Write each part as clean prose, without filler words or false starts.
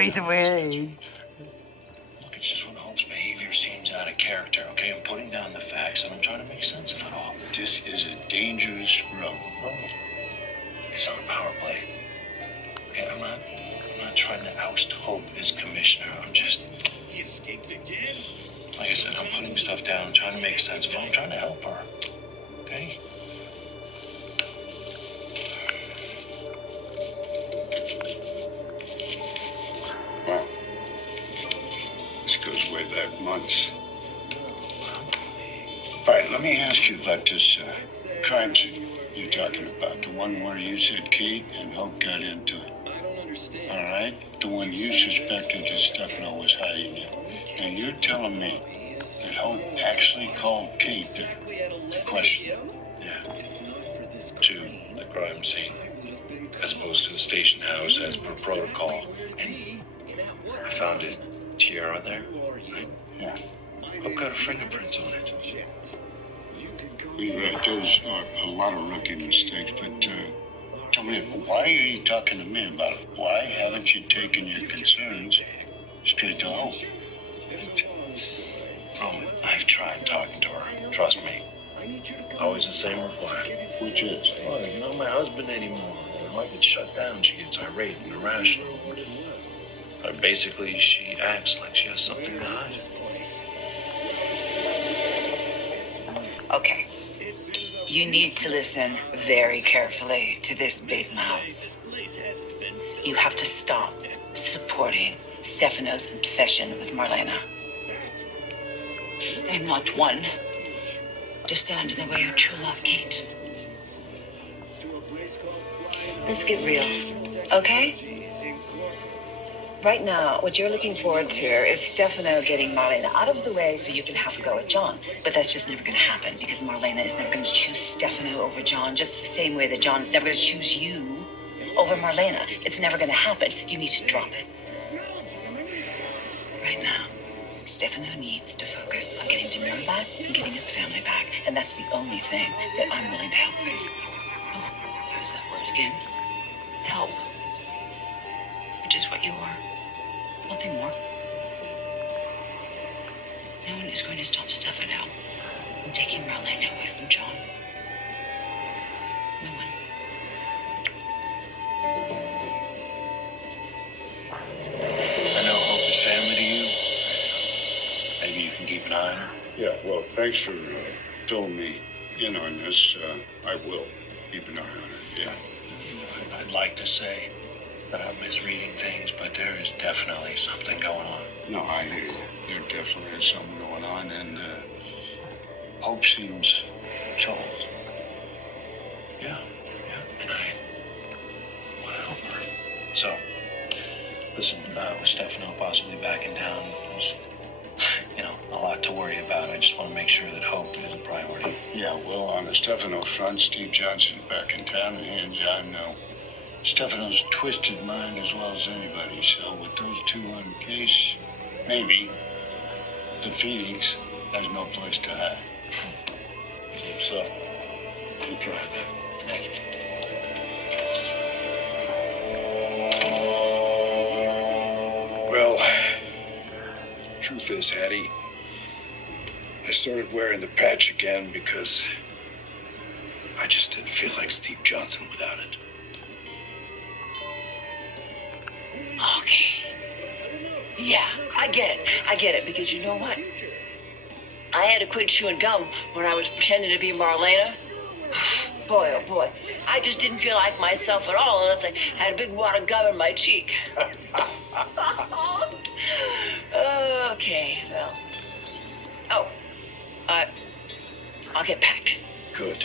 straight away. Look, it's just when Hope's behavior seems out of character, okay? I'm putting down the facts and I'm trying to make sense of it all. This is a dangerous road. No. It's not a power play. Okay, I'm not trying to oust Hope as commissioner. I'm just... He escaped again? Like I said, I'm putting stuff down, I'm trying to make sense of it. I'm trying to help her. Okay? Wow. This goes way back months. All right, let me ask you about this crime scene you're talking about. The one where you said Kate and Hope got into it. I don't understand. All right? The one you suspected that Stefano was hiding in. And you're telling me that Hope actually called Kate to question her? Yeah. To the crime scene. As opposed to the station house as per protocol. And I found a tiara there. Right? Yeah. Hope got her fingerprints on it. Those are a lot of rookie mistakes, but tell me, why are you talking to me about it? Why haven't you taken your concerns straight to Hope? I've tried talking to her. Trust me. Always the same reply. Which is? Well, you're not my husband anymore. I get shut down. She gets irate and irrational. Basically, she acts like she has something to hide. Okay. You need to listen very carefully to this big mouth. You have to stop supporting Stefano's obsession with Marlena. I'm not one to stand in the way of true love, Kate. Let's get real, okay? Right now, what you're looking forward to is Stefano getting Marlena out of the way so you can have a go at John. But that's just never going to happen because Marlena is never going to choose Stefano over John, just the same way that John is never going to choose you over Marlena. It's never going to happen. You need to drop it. Right now, Stefano needs to focus on getting Demir back and getting his family back. And that's the only thing that I'm willing to help with. Oh, there's that word again. Help. Which is what you are. Nothing more. No one is going to stop Stefano from taking Marlena away from John. No one. I know Hope is family to you. Maybe you can keep an eye on her. Yeah, well, thanks for filling me in on this. I will keep an eye on it, yeah. I'd like to say that I'm misreading things, but there is definitely something going on. No, I hear you. There definitely is something going on, and Hope seems troubled. Yeah, and I want to help her. So, listen, with Stefano possibly back in town, there's, a lot to worry about. I just want to make sure that Hope is a priority. Yeah, well, on the Stefano front, Steve Johnson's back in town, and he and John know Stefano's twisted mind as well as anybody. So with those two on the case, maybe the Phoenix has no place to hide. So, Okay. thank you. Well, truth is, Hattie, I started wearing the patch again because I just didn't feel like Steve Johnson without it. Okay. Yeah, I get it, because you know what? I had to quit chewing gum when I was pretending to be Marlena. Boy, oh boy, I just didn't feel like myself at all unless I had a big wad of gum in my cheek. Okay, well. Oh, I'll get packed. Good.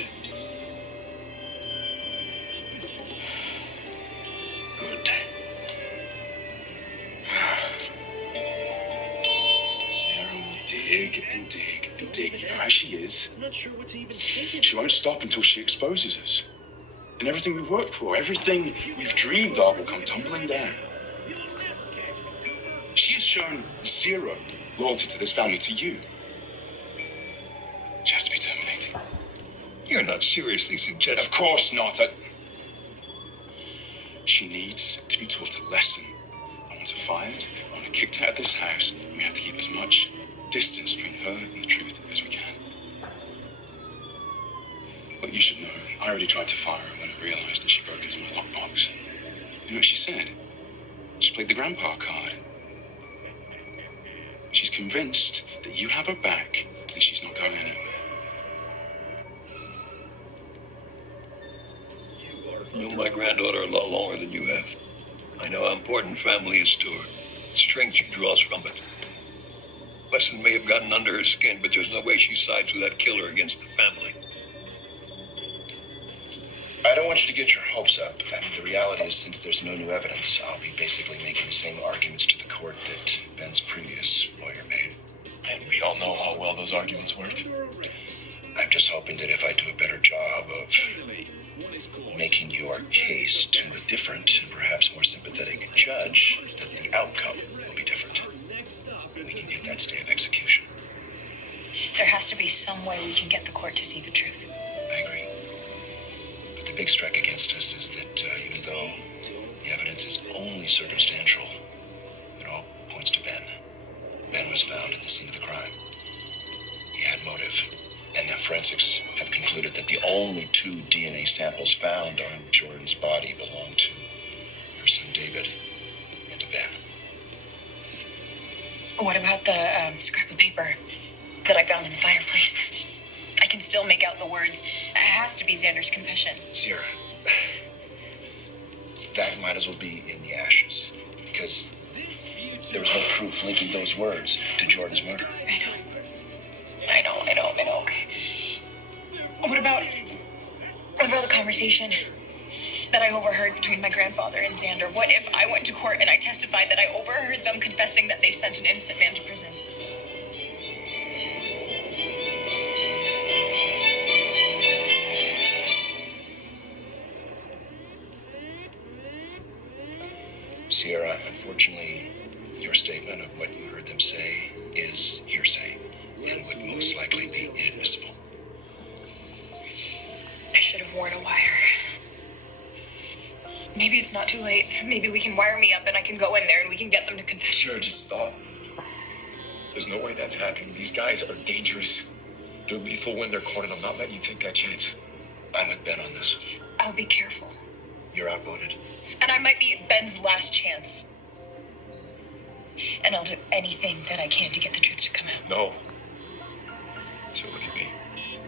Good. Sarah will dig and dig and dig. You know how she is. I'm not sure what to even think. She won't stop until she exposes us. And everything we've worked for, everything we've dreamed of will come tumbling down. She has shown zero loyalty to this family, to you. She has to be terminated. You're not seriously suggesting... Of course not. She needs to be taught a lesson. I want to fired, I want her kicked out of this house, and we have to keep as much distance between her and the truth as we can. Well, you should know, I already tried to fire her when I realized that she broke into my lockbox. You know what she said? She played the grandpa card. She's convinced that you have her back and she's not going anywhere. I know my granddaughter a lot longer than you have. I know how important family is to her. The strength she draws from it. Weston may have gotten under her skin, but there's no way she sides with that killer against the family. I don't want you to get your hopes up. I mean, the reality is, since there's no new evidence, I'll be basically making the same arguments to the court that Ben's previous lawyer made. And we all know how well those arguments worked. I'm just hoping that if I do a better job of making your case to a different and perhaps more sympathetic judge, that the outcome will be different. And we can get that stay of execution. There has to be some way we can get the court to see the truth. I agree. But the big strike against us is that even though the evidence is only circumstantial, it all points to Ben. Ben was found at the scene of the crime. He had motive. And the forensics have concluded that the only 2 DNA samples found on Jordan's body belong to her son David and to Ben. What about the scrap of paper that I found in the fireplace? I can still make out the words. It has to be Xander's confession. Sierra, that might as well be in the ashes, because there was no proof linking those words to Jordan's murder. I know, okay. What about the conversation that I overheard between my grandfather and Xander? What if I went to court and I testified that I overheard them confessing that they sent an innocent man to prison? Sierra, unfortunately, your statement of what you heard them say is hearsay and would most likely be inadmissible. I should have worn a wire. Maybe it's not too late. Maybe we can wire me up and I can go in there and we can get them to confess. Sure, just stop. There's no way that's happening. These guys are dangerous. They're lethal when they're cornered. I'm not letting you take that chance. I'm with Ben on this. I'll be careful. You're outvoted. And I might be Ben's last chance. And I'll do anything that I can to get the truth to come out. No. So look at me.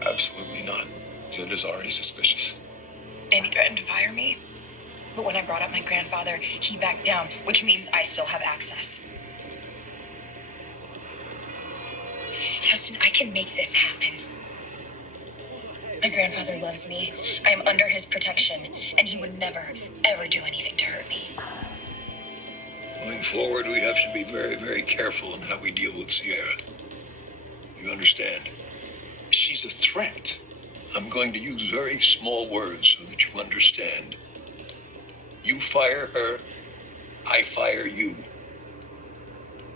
Absolutely not. Xander's already suspicious. And he threatened to fire me. But when I brought up my grandfather, he backed down, which means I still have access. Heston, I can make this happen. My grandfather loves me. I am under his protection, and he would never, ever do anything to hurt me. Going forward, we have to be very, very careful in how we deal with Sierra. You understand? She's a threat. I'm going to use very small words so that you understand. You fire her, I fire you.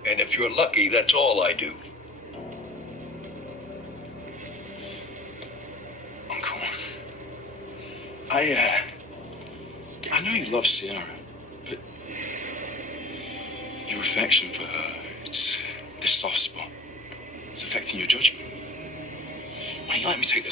And if you're lucky, that's all I do. Uncle, I know you love Sierra, but your affection for her, it's this soft spot. It's affecting your judgment. Why don't you let me take this